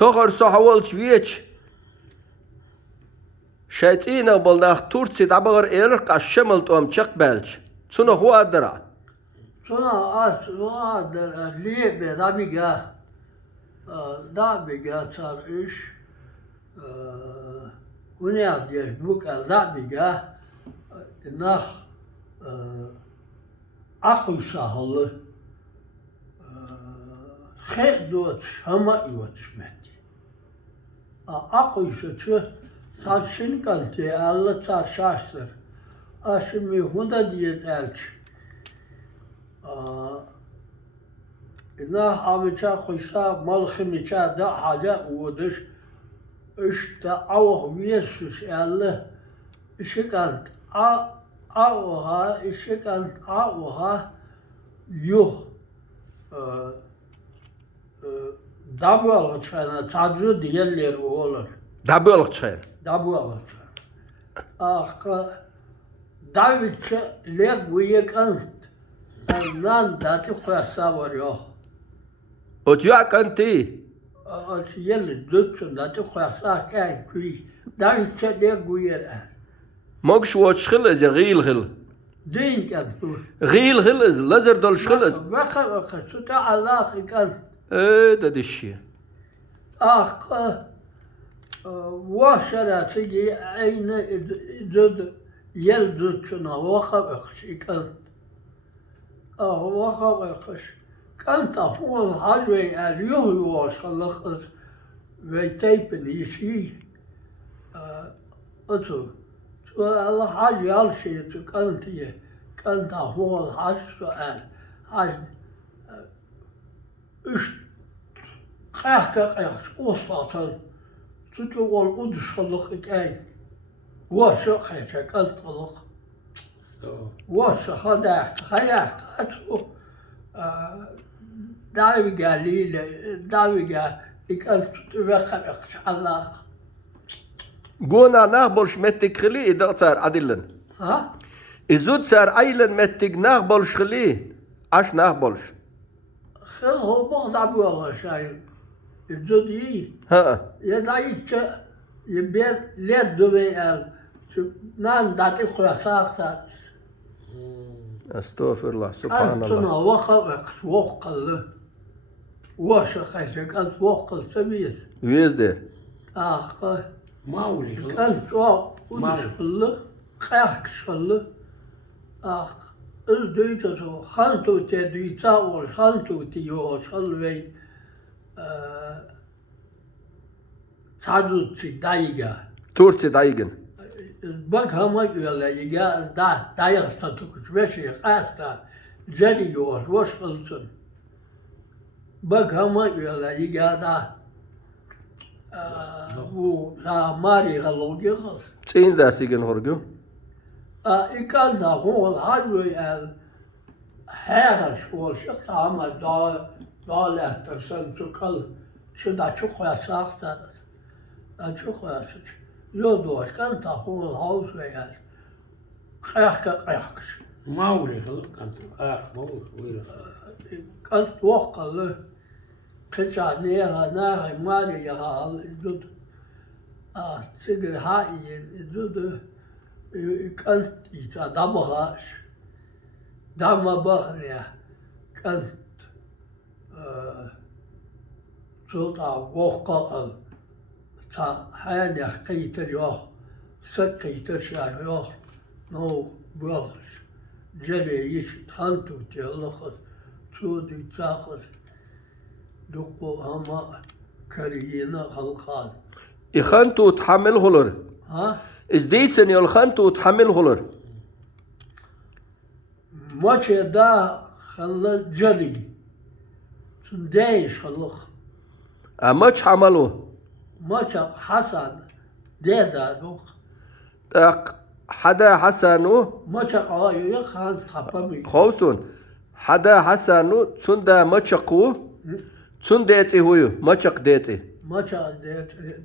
تخر صحوال شويتش شايتين بالناخ تورتسي دابغر إيرك الشمل توم تشق بالش سنو هو أدرا Sonra liebe da biga tar iş unia diye bu da biga nah akıl sahalı خير دوت شما يوتشمت akıl saçı saçın kalite Allah çarşastır aşımı hunda diye elç إنه عمشا خيسا مالخمشا دا حاجة ودش إشتا أوه بيسوس الله إشكالت أوها إشكالت أوها يوه دابو alçana tadrı diğerleri olur. دابو الخشين Dabu alçana. Davidçe leg uyukan nan dati kuyasa var yok. وتياك أنتي Yel dötsün dati kuyasa kay kuy. Davidçe leg uyur. ماكش واتش خلز غيل غل Deyin kan bu. غيل غلز لزر دول شخلز Vaka suta Allah kan. ايه ده الشيء واشرة تجي أين زد يلدتنا وخبقش كان وخبقش كان تقول حاجة اليوم واشخلق ويتيبن يشي أتو الله حاجة يالشي كان تقول حاجة سؤال حاجة إيش قاعد أصلاً تقول أدش خلق إكاي واشا خيشة قلت خلق واشا خداك خياك أتو داوي قليل داوي قال إكالت تبقى الله قونا ناخبلش متك خلي إذا صار عدلن ها إزود صار أيلن متك ناخبلش خلي عش ناخبلش خل هو بغض أبوه شايف الجدي ها يدعيك يبيت ليت دوي نان داتي خلاصاك استغفر الله سبحان أنتنا الله وقل وشقيش قلت وقل سبيت ويز ده أخ ما ولي قلت ودخل خيخ شل أخ الديتو خلتو تديتا والخلتو تيو شلوي تعدد دايقة تورتي دايجن بك هم يقول يجاز دايق تتوكش بشي قاستا جري يوش وش قلتن بك هم يقول يجادا هو ماري غلوجي خلص تين ذا سيجن هرجو إكال دا هو الحجوي حيغش هو شخص عمل دا لهترسل تكال شدا شقوة ساختر شقوة يودوش كان تقول الهوس وياش قيحكش ما ولي كانت ما ولي قلت وقع له كتشا نيها ناغي ماري يغال الدود تسجل هائي الدود قلت إيتا دمغاش دم بغنيا قلت سلطة وقع تا حاني قيتر يوخ سقيتر شاي يوخ نو بغش جري يش تخلتو تيلخص تودي تاخذ دقو هما كرينا خلقان إخانتو تحمل هولر ها إزديتسن يلخانتو تحمل هولر ماتش دا خلى جري سندايش خلق أماش حملو ماتش حسن دا دوخ حدا حسنو ماتش قايو يخان خبمي خوسون حدا حسنو تسندا ماتشقو تسنديتي هويو ماتشق ديتي ماتش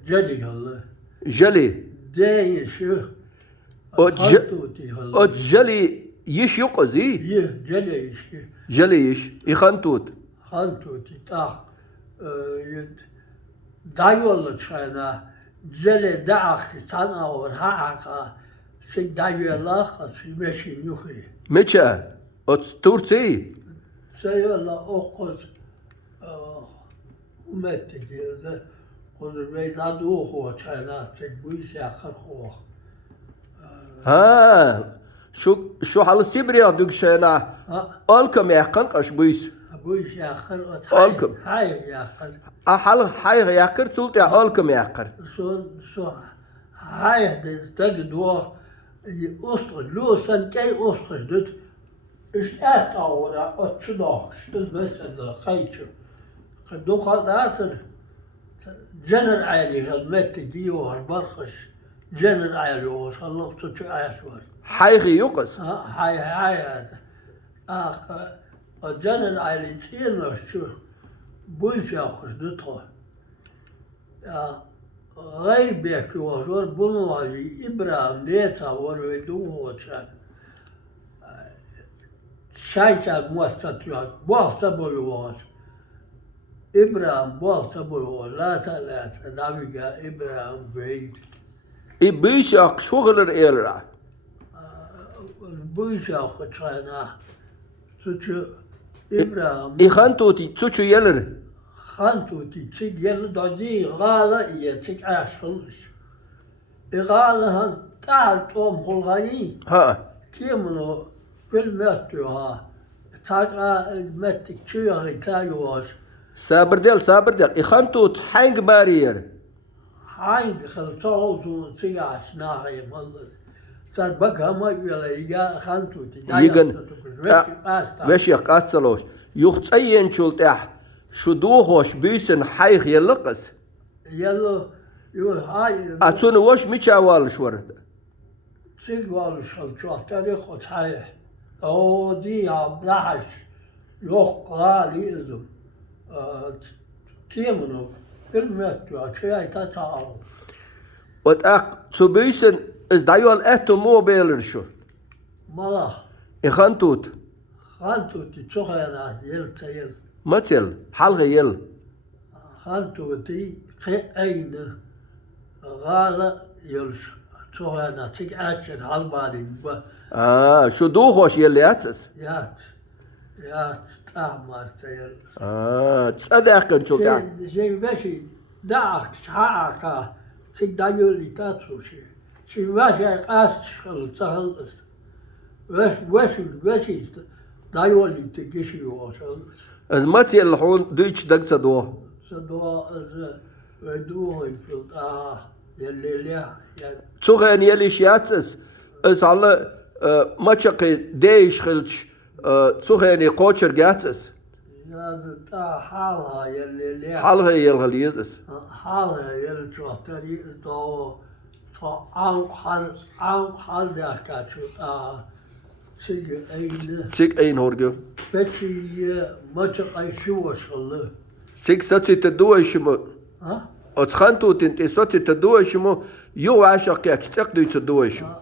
جري هلا جلي دايش أت جلي يش يقزي يه جليش جلي يش إخانتوت خانتو تتاخ دايول تشانا جل دعك تانا ورهاعك سي دايولا سي ماشي نيوخي متى تورتي سيولا اوقز ومتجي قد بيدادو هو تشانا تبويس ياخر هو ها شو حال سيبريا دكشنا ألكم يحقن قش بويس بويس ياخر ألكم. هاي ياخر أحل حي يحكر سلطة ألكم يحكر så har det stedet hvor i Østrig, Løsen gav Østrig det, et år og til nok, det meste der kajtje. Du har det generali helmette de år, barkes generali år, så lov til at æsvar. حي يقص Hej, og generali tjener til bøjsjakkes, det tror jeg. غيبك وصور بنواجي إبراهيم ليتا ورويدوه وشان شايتا موستطيعات بوغتا بيواز إبراهيم بوغتا بيواز لا نابيقا إبراهيم بعيد إبيشاق شغل الإيرا البويشا خطشانا تشو إبراهيم إخانتوتي تسوشو يلر خانتو تيتسيق يلدودي غالة يتيك عاشقلش إغالها تعال توم خلغاني ها كيمنو بالمتوها تاقا المتك تشيغي تايواش صابر ديل إخانتوت حينق بارير حاينك خلطوزو تيغاش ناغي مالد صار بقى ما يلا خانتو يجن وشيق أصلوش يخت أين شلتح شو دوهوش بيسن حيخ يلقس يلا يو هاي أتون وش ميشاوال شورد سيقوالو شلطوح تاريخ وتحيح او دي عبدالعش يقالي إذن كيمنو بالمتوها تشيغي تتعرف وتأق سو بيسن إز دايوال أتو مو بيلر شو مالا إخانتوت خالتو تتوخينا يل متل حلغ يل خالتو تي أين غالة يلش توخينا تيك أتشد هالبالي شو دوهوش يلي أتس يات تعمار تيل تصدقن شو تاع شي باشي داعك شحاعك تيك دايولي تاتسو شي باشي قاس تشخل تخلص وش دايولي تجيشي وصل إز متل حون دويتش دقت دوه صدوا ودوه يفلت يلي لا تسوغن يلي شياتس إز على ماتشقي ديش خلش تسوغن قوتشر جاتس هذا تا حالها يلي لا حلغ يلغليزس حالها يلي تروحتري تو حال ذاك شو سيجي أين سيك أين هورجو بتشي ما تقي شو وصل سيك ستي تدوه شمو ها أتخانتو تنتي ستي تدوه شمو يو عاشق يك تقدو تدوه شمو